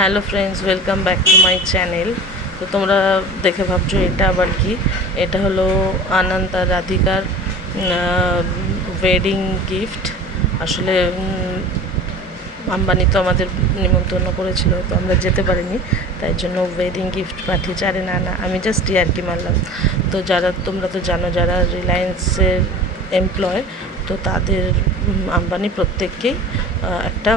Hello friends, welcome back to my channel. তো তোমরা দেখে ভাবছো এটা আবার কি। এটা হলো আনন্দ আর রাধিকার ওয়েডিং গিফট। আসলে আম্বানি তো আমাদের নিমন্ত্রণ করেছিল, তো আমরা যেতে পারিনি, তাই জন্য ওয়েডিং গিফট পাঠিয়েছে। আরে না না, আমি জাস্ট ইয়ার্কি মারলাম। তো তোমরা তো জানো, যারা রিলায়েন্সের এমপ্লয়, তো তাদের আম্বানি প্রত্যেককেই একটা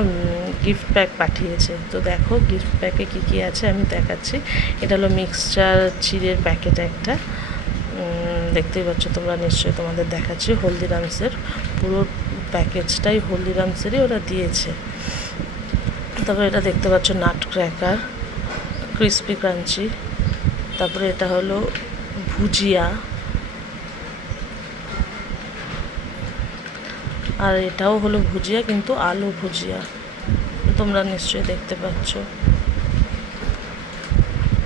গিফট প্যাক পাঠিয়েছে। তো দেখো গিফট প্যাকে কী কী আছে আমি দেখাচ্ছি। এটা হলো মিক্সচার চিড়ের প্যাকেট একটা, দেখতেই পাচ্ছ তোমরা, নিশ্চয়ই তোমাদের দেখাচ্ছি। হলদিরামসের পুরো প্যাকেজটাই হলদিরামসেরই ওরা দিয়েছে। তারপরে এটা দেখতে পাচ্ছ নাট ক্র্যাকার, ক্রিসপি ক্রাঞ্চি। তারপরে এটা হলো ভুজিয়া, আর এটাও হলো ভুজিয়া, কিন্তু আলু ভুজিয়া, তোমরা নিশ্চয়ই দেখতে পাচ্ছ।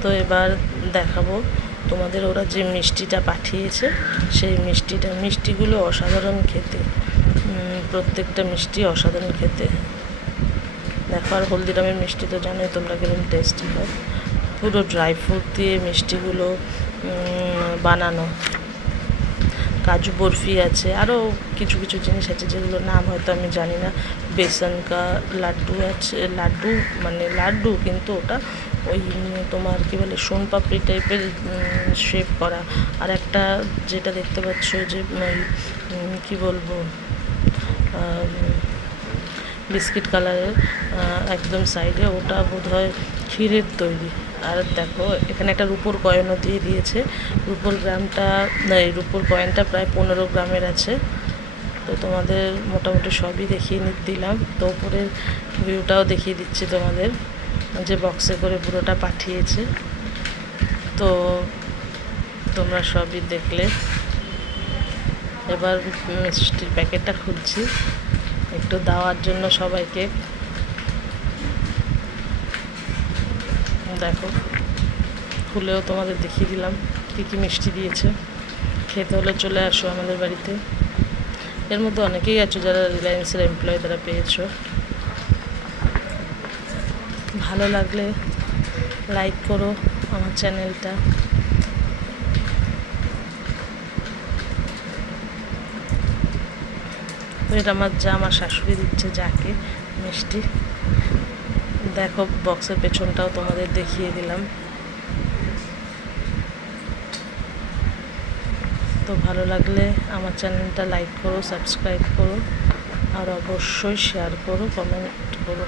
তো এবার দেখাবো তোমাদের ওরা যে মিষ্টিটা পাঠিয়েছে, সেই মিষ্টিগুলো অসাধারণ খেতে, প্রত্যেকটা মিষ্টি অসাধারণ খেতে। দেখো, আর হলদিরামের মিষ্টি তো জানোই তোমরা কিরকম টেস্টি হয়। পুরো ড্রাই ফ্রুট দিয়ে মিষ্টিগুলো বানানো। কাজু বরফি আছে, আরও কিছু কিছু জিনিস আছে যেগুলোর নাম হয়তো আমি জানি না। বেসন কা লাড্ডু আছে, লাড্ডু কিন্তু ওটা ওই তোমার কী বলে সোনপাপড়ি টাইপের শেপ করা। আর একটা যেটা দেখতে পাচ্ছ যে কী বলবো, বিস্কিট কালারের একদম সাইডে, ওটা বোধহয় ক্ষীরের তৈরি। আর দেখো এখানে একটা রূপোর কয়েনও দিয়ে দিয়েছে। রূপোর কয়েনটা প্রায় 15 গ্রামের আছে। তো তোমাদের মোটামুটি সবই দেখিয়ে দিলাম। তো উপরের ভিউটাও দেখিয়ে দিচ্ছি তোমাদের, যে বক্সে করে পুরোটা পাঠিয়েছে। তো তোমরা সবই দেখলে। এবার মিষ্টির প্যাকেটটা খুলছি একটু দেওয়ার জন্য সবাইকে। দেখো, খুলেও তোমাদের দেখিয়ে দিলাম কী কী মিষ্টি দিয়েছে। খেতে হলে চলে আসো আমাদের বাড়িতে। এর মধ্যে অনেকেই আছো যারা রিলায়েন্সের এমপ্লয়, তারা পেয়েছো। ভালো লাগলে লাইক করো আমার চ্যানেলটা। তো এটা আমার শাশুড়ি দিচ্ছে যাকে মিষ্টি। দেখো বক্সের পেছনটাও তোমাদের দেখিয়ে দিলাম। তো ভালো লাগলে আমার চ্যানেলটা লাইক করো, সাবস্ক্রাইব করো, আর অবশ্যই শেয়ার করো, কমেন্ট করো।